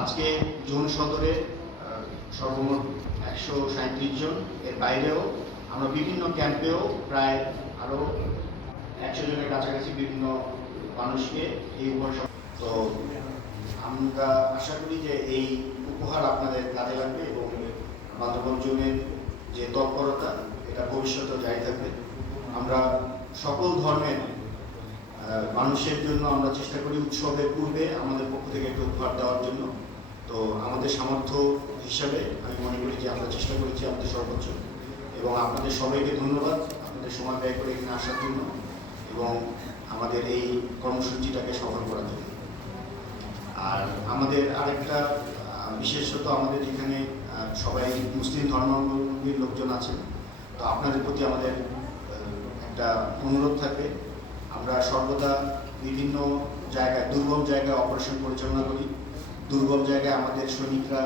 আজকে জোন সদরে সর্বমোট একশো সাঁত্রিশ জন এর বাইরেও আমরা বিভিন্ন ক্যাম্পেও প্রায় আরও একশো জনের কাছাকাছি বিভিন্ন মানুষকে এই উপহার তো আমরা আশা করি যে এই উপহার আপনাদের কাজে লাগবে এবং বান্ধবন জনের যে তৎপরতা, এটা ভবিষ্যতেও জারি থাকবে। আমরা সকল ধর্মের মানুষের জন্য আমরা চেষ্টা করি উৎসবের পূর্বে আমাদের পক্ষ থেকে একটু উপহার দেওয়ার জন্য। তো আমাদের সামর্থ্য হিসাবে আমি মনে করি যে আমরা চেষ্টা করেছি আমাদের সর্বোচ্চ। এবং আপনাদের সবাইকে ধন্যবাদ। আপনাদের সময় ব্যয় করে এখানে আসার জন্য এবং আমাদের এই কর্মসূচিটাকে সফল করার জন্য। আর আমাদের আরেকটা বিশেষত আমাদের এখানে সবাই মুসলিম ধর্মাবলম্বীর লোকজন আছেন, তো আপনাদের প্রতি আমাদের একটা অনুরোধ থাকবে। আমরা সর্বদা বিভিন্ন জায়গায়, দুর্গম জায়গায় অপারেশন পরিচালনা করি। দুর্গম জায়গায় আমাদের সৈনিকরা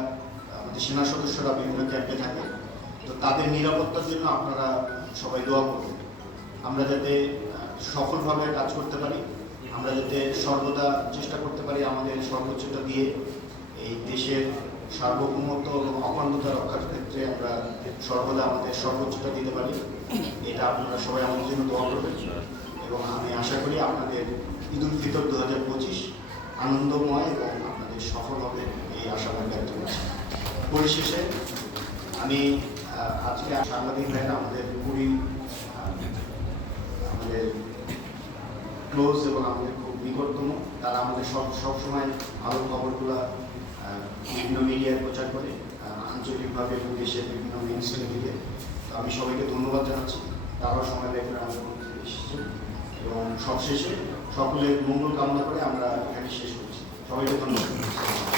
আমাদের সেনা সদস্যরা বিভিন্ন ক্যাম্পে থাকে। তো তাদের নিরাপত্তার জন্য আপনারা সবাই দোয়া করবেন। আমরা যাতে সফলভাবে কাজ করতে পারি, আমরা যাতে সর্বদা চেষ্টা করতে পারি আমাদের সর্বোচ্চটা দিয়ে এই দেশের সার্বভৌমত্ব এবং অখণ্ডতা রক্ষার ক্ষেত্রে আমরা সর্বদা আমাদের সর্বোচ্চটা দিতে পারি। এটা আপনারা সবাই আমাদের জন্য দোয়া করবেন। এবং আমি আশা করি আপনাদের ঈদ উল ফিতর দু হাজার পঁচিশ আনন্দময় এবং আপনাদের সফল হবে এই আশাবাদ ব্যক্ত করছি। পরিশেষে আমি আজকে সাংবাদিক ভাইরা আমাদের পুরী আমাদের ক্লোজ এবং আমাদের খুব নিকটতম, তারা আমাদের সব সবসময় ভালো খবরগুলো বিভিন্ন মিডিয়ায় প্রচার করে আঞ্চলিকভাবে এবং দেশের বিভিন্ন মেন স্ট্রিম মিডিয়া তো আমি সবাইকে ধন্যবাদ জানাচ্ছি। তারাও সময় বের করে আমাদের এসেছে। এবং সবশেষে সকলের মঙ্গল কামনা করে আমরা এখানে শেষ করছি। সবাইকে ধন্যবাদ।